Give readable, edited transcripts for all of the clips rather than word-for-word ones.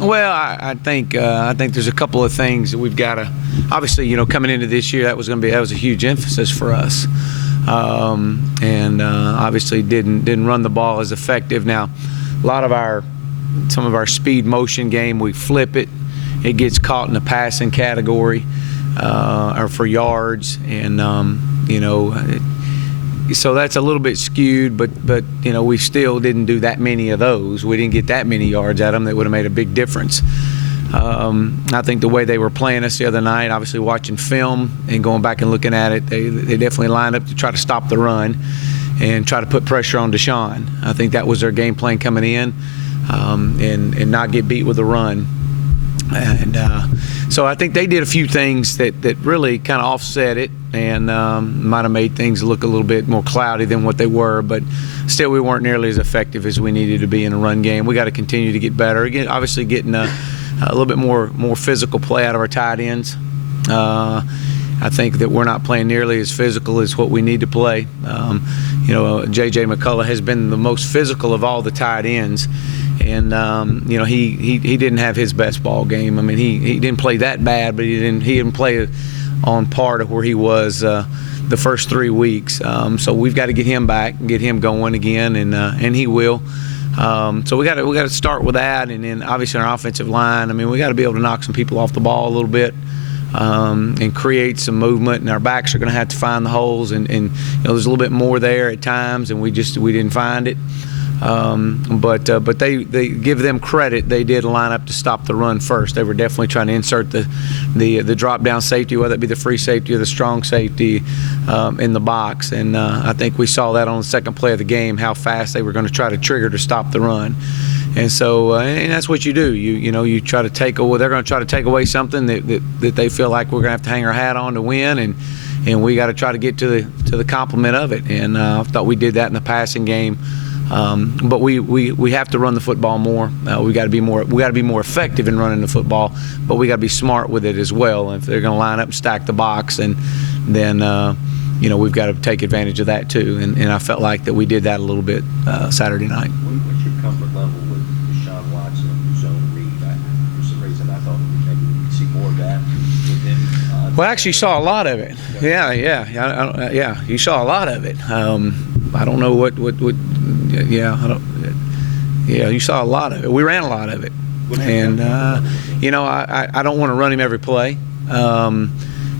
Well, I think there's a couple of things that we've got to. Obviously, coming into this year, that was a huge emphasis for us, and obviously didn't run the ball as effective. Now, a lot of some of our speed motion game, we flip it. It gets caught in the passing category or for yards, and so that's a little bit skewed, but we still didn't do that many of those. We didn't get that many yards at them that would have made a big difference. I think the way they were playing us the other night, obviously watching film and going back and looking at it, they definitely lined up to try to stop the run and try to put pressure on Deshaun. I think that was their game plan coming in, and not get beat with the run. And so I think they did a few things that really kind of offset it and might have made things look a little bit more cloudy than what they were, but still we weren't nearly as effective as we needed to be in a run game. We got to continue to get better. Again, obviously getting a little bit more physical play out of our tight ends. I think that we're not playing nearly as physical as what we need to play. J.J. McCullough has been the most physical of all the tight ends. And he didn't have his best ball game. I mean, he didn't play that bad, but he didn't play on par to where he was the first 3 weeks. So we've got to get him back and get him going again, and he will. So we got to start with that, and then obviously our offensive line. I mean, we got to be able to knock some people off the ball a little bit. And create some movement, and our backs are going to have to find the holes, and there's a little bit more there at times, and we didn't find it. But they give them credit. They did line up to stop the run first. They were definitely trying to insert the drop down safety, whether it be the free safety or the strong safety, in the box. And I think we saw that on the second play of the game, how fast they were going to try to trigger to stop the run. And so, and that's what you do. You try to take away. They're going to try to take away something that they feel like we're going to have to hang our hat on to win, and we got to try to get to the complement of it. And I thought we did that in the passing game. But we have to run the football more. We got to be more effective in running the football, but we got to be smart with it as well. And if they're going to line up and stack the box, and then we've got to take advantage of that too. And I felt like that we did that a little bit Saturday night. What's your comfort level with Deshaun Watson zone read? For some reason, I thought maybe we could see more of that with him. Well, actually, you saw a lot of it. Yeah. You saw a lot of it. I don't know what. You saw a lot of it. We ran a lot of it, and I don't want to run him every play, and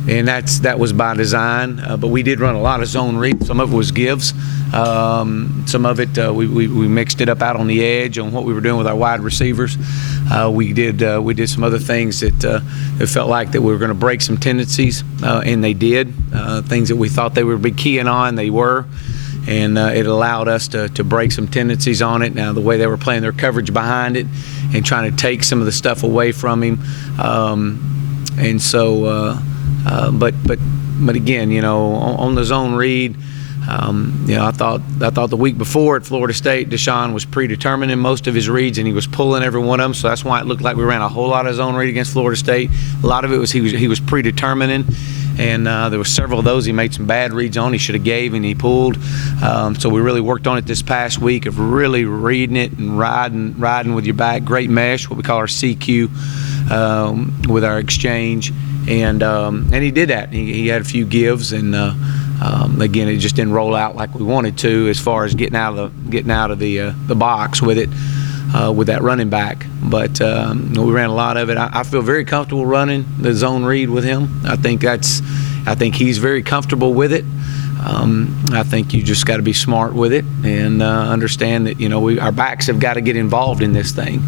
that was by design. But we did run a lot of zone read. Some of it was gives. Some of it we mixed it up out on the edge on what we were doing with our wide receivers. We did some other things that it felt like that we were going to break some tendencies, and they did. Things that we thought they would be keying on, they were. And it allowed us to break some tendencies on it. Now, the way they were playing their coverage behind it and trying to take some of the stuff away from him. And so, but again, on the zone read, I thought the week before at Florida State, Deshaun was predetermined in most of his reads, and he was pulling every one of them. So that's why it looked like we ran a whole lot of zone read against Florida State. A lot of it was he was predetermining. And there were several of those he made some bad reads on. He should have gave, and he pulled. So we really worked on it this past week of really reading it and riding with your back. Great mesh, what we call our CQ, with our exchange. And he did that. He had a few gives, and again, it just didn't roll out like we wanted to as far as getting out of the box with it. With that running back, but we ran a lot of it. I feel very comfortable running the zone read with him. I think he's very comfortable with it. I think you just got to be smart with it and understand that our backs have got to get involved in this thing,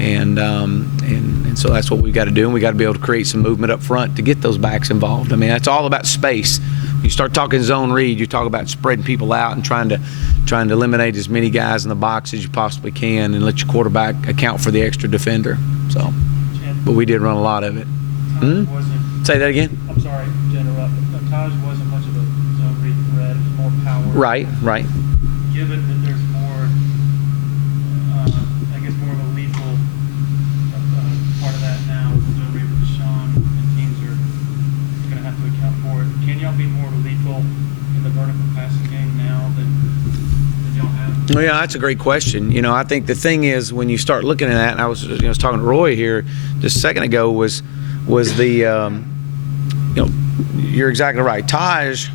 and so that's what we've got to do. And we got to be able to create some movement up front to get those backs involved. I mean, that's all about space. You start talking zone read, you talk about spreading people out and trying to eliminate as many guys in the box as you possibly can and let your quarterback account for the extra defender. So, but we did run a lot of it. Say that again? I'm sorry to interrupt, but Taj wasn't much of a zone read threat. It was more power. Right. Given that there's more, I guess more of a lethal part of that now with zone read with Deshaun, and teams are going to have to account for it. Can y'all be more lethal in the vertical passing game now than y'all have? Well, yeah, that's a great question. I think the thing is when you start looking at that, and I was talking to Roy here just a second ago, was the you're exactly right. Taj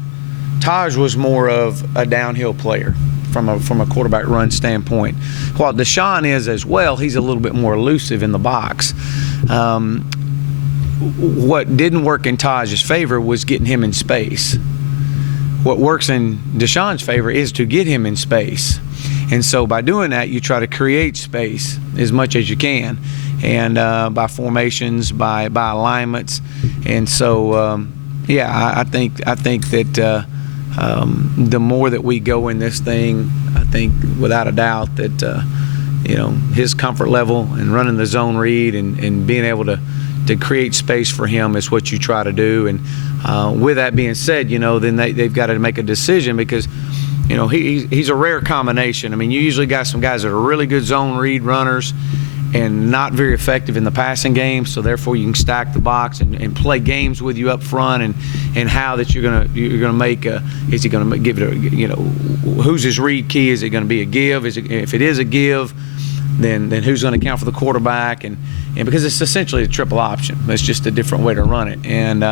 was more of a downhill player from a quarterback run standpoint. While Deshaun is as well, he's a little bit more elusive in the box. What didn't work in Taj's favor was getting him in space. What works in Deshaun's favor is to get him in space. And so by doing that, you try to create space as much as you can, and by formations, by alignments. And so, I think that the more that we go in this thing, I think without a doubt that his comfort level and running the zone read and being able to create space for him is what you try to do. And with that being said, then they've got to make a decision, because he's a rare combination. I mean, you usually got some guys that are really good zone read runners and not very effective in the passing game, so therefore you can stack the box and play games with you up front, and how that you're gonna make is he gonna give it who's his read key? Is it gonna be a give? If it is a give, then who's gonna account for the quarterback? And because it's essentially a triple option, it's just a different way to run it. And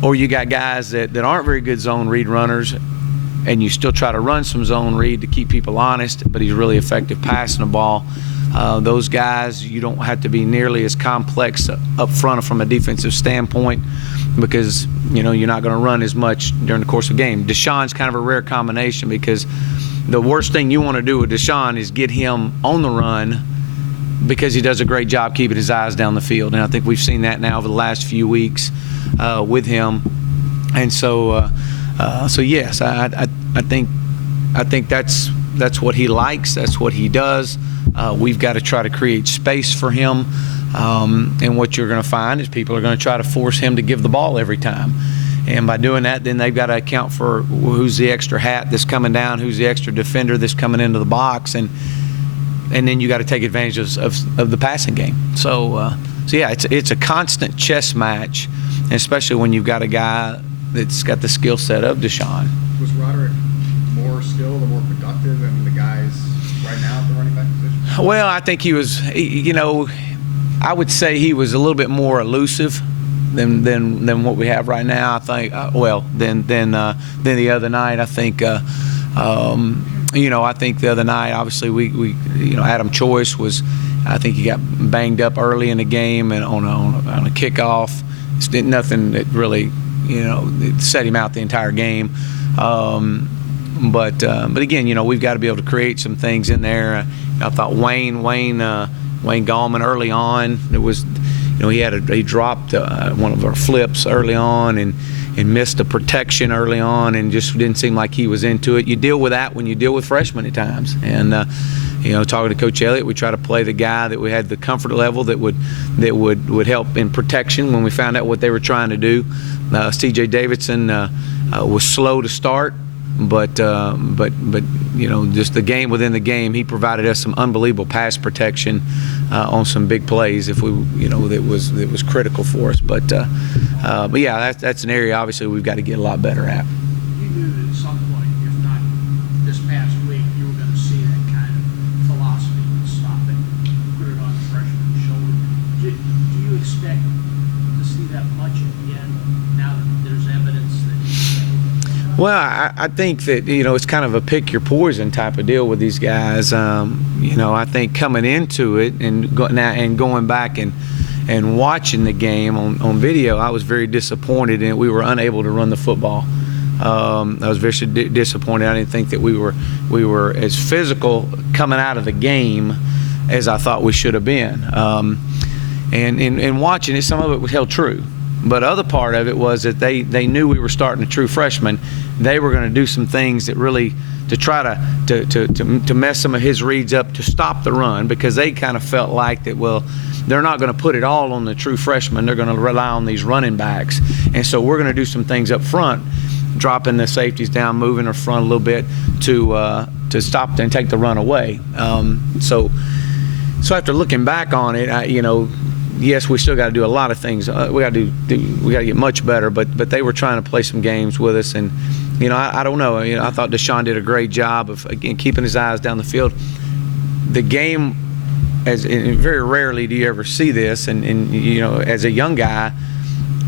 or you got guys that aren't very good zone read runners, and you still try to run some zone read to keep people honest, but he's really effective passing the ball. Those guys, you don't have to be nearly as complex up front from a defensive standpoint, because you're not going to run as much during the course of the game. Deshaun's kind of a rare combination, because the worst thing you want to do with Deshaun is get him on the run, because he does a great job keeping his eyes down the field, and I think we've seen that now over the last few weeks with him. And so yes, I think that's what he likes. That's what he does. We've got to try to create space for him, and what you're going to find is people are going to try to force him to give the ball every time. And by doing that, then they've got to account for who's the extra hat that's coming down, who's the extra defender that's coming into the box, and then you got to take advantage of the passing game. So yeah, it's a constant chess match, especially when you've got a guy that's got the skill set of Deshaun. Was Roderick more skilled or more productive than the guys right now at the running back position? Well, I think he was, I would say he was a little bit more elusive than what we have right now. I think, than the other night. I think, I think the other night, obviously we Adam Choice was, I think he got banged up early in the game and on a kickoff. It's nothing that really, it set him out the entire game. But again, we've got to be able to create some things in there. I thought Wayne Gallman early on, it was, he dropped one of our flips early on and missed a protection early on, and just didn't seem like he was into it. You deal with that when you deal with freshmen at times. And talking to Coach Elliott, we try to play the guy that we had the comfort level that would help in protection when we found out what they were trying to do. C.J. Davidson was slow to start, but just the game within the game, he provided us some unbelievable pass protection on some big plays. If we, that was critical for us. But yeah, that's an area obviously we've got to get a lot better at. You knew that at some point, if not this past week, you were going to see that kind of philosophy and stop it, put it on the freshman's shoulder. Do you expect to see that much again now that there's evidence that? Well, I think that it's kind of a pick your poison type of deal with these guys. I think coming into it and going back and watching the game on video, I was very disappointed in we were unable to run the football. I was very disappointed. I didn't think that we were as physical coming out of the game as I thought we should have been. And watching it, some of it was held true. But other part of it was that they knew we were starting a true freshman. They were going to do some things that really to try to mess some of his reads up to stop the run, because they kind of felt like that, well, they're not going to put it all on the true freshman. They're going to rely on these running backs. And so we're going to do some things up front, dropping the safeties down, moving our front a little bit to stop and take the run away. So after looking back on it, yes, we still got to do a lot of things. We got to get much better. But they were trying to play some games with us, and I don't know. I thought Deshaun did a great job of again keeping his eyes down the field. The game, and very rarely do you ever see this, and as a young guy,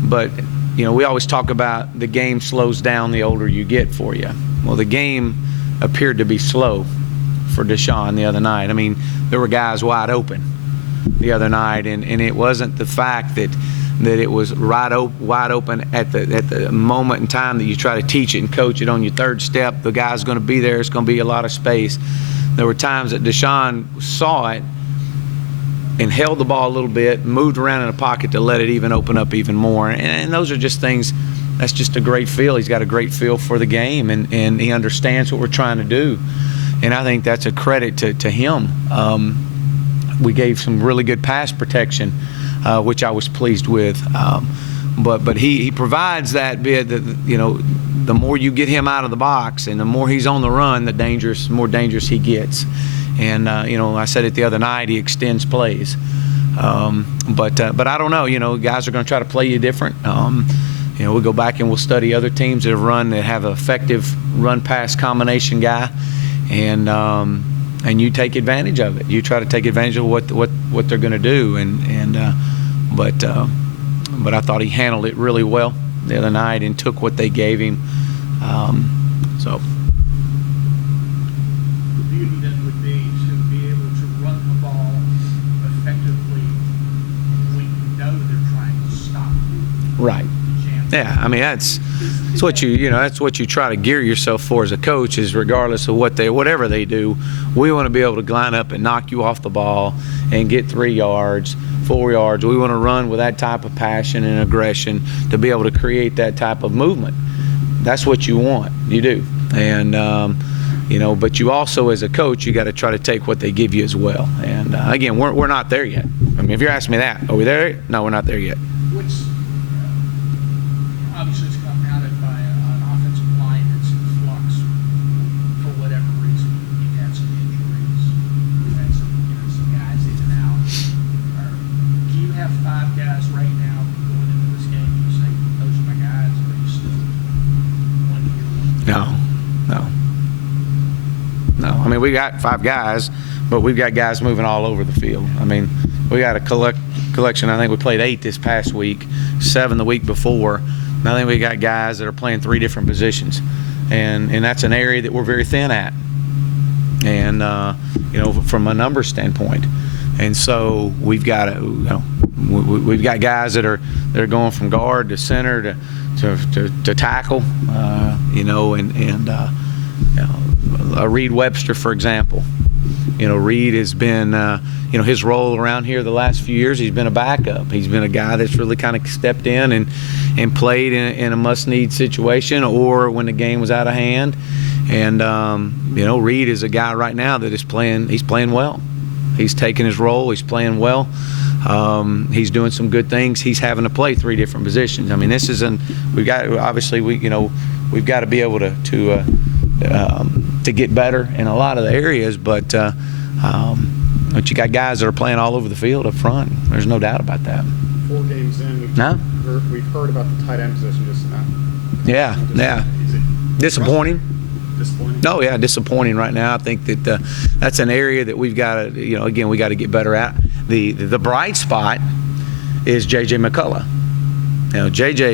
but we always talk about the game slows down the older you get for you. Well, the game appeared to be slow for Deshaun the other night. I mean, there were guys wide open the other night, and it wasn't the fact that it was wide open at the moment in time that you try to teach it and coach it on your third step. The guy's going to be there. It's going to be a lot of space. There were times that Deshaun saw it and held the ball a little bit, moved around in the pocket to let it even open up even more. And those are just things, that's just a great feel. He's got a great feel for the game, and he understands what we're trying to do. And I think that's a credit to him. We gave some really good pass protection, which I was pleased with. But he provides that bit that, the more you get him out of the box and the more he's on the run, the more dangerous he gets. And, I said it the other night, he extends plays. But I don't know, guys are going to try to play you different. We'll go back and we'll study other teams that have an effective run-pass combination guy, and you take advantage of it. You try to take advantage of what they're going to do. But I thought he handled it really well the other night and took what they gave him. The beauty then would be to be able to run the ball effectively when you know they're trying to stop you. Right. Yeah, I mean that's what that's what you try to gear yourself for as a coach, is regardless of whatever they do, we want to be able to line up and knock you off the ball and get 3 yards, 4 yards. We want to run with that type of passion and aggression to be able to create that type of movement. That's what you want. You do. And but you also, as a coach, you got to try to take what they give you as well. And again, we're not there yet. I mean, if you're asking me that, are we there? No, we're not there yet. Obviously it's compounded by an offensive line that's in flux for whatever reason. You've had some injuries. You've had some guys in and out. Do you have 5 guys right now going into this game? You say, those are my guys, or are you still one year? No. I mean, we got 5 guys, but we've got guys moving all over the field. I mean, we got a collection. I think we played 8 this past week, 7 the week before. And I think we got guys that are playing 3 different positions, and that's an area that we're very thin at, and from a numbers standpoint. And so we've got we've got guys that are going from guard to center to tackle, Reed Webster, for example. Reed has been, his role around here the last few years, he's been a backup. He's been a guy that's really kind of stepped in and played in a must-need situation, or when the game was out of hand. And, Reed is a guy right now that he's playing well. He's taking his role. He's playing well. He's doing some good things. He's having to play 3 different positions. I mean, we've got to be able to get better in a lot of the areas, but you got guys that are playing all over the field up front. There's no doubt about that. 4 games in, we've heard about the tight end position just now. Yeah. Is it Disappointing? disappointing? Oh yeah, disappointing right now. I think that that's an area that we've got to, again, we got to get better at. The bright spot is J.J. McCullough. JJ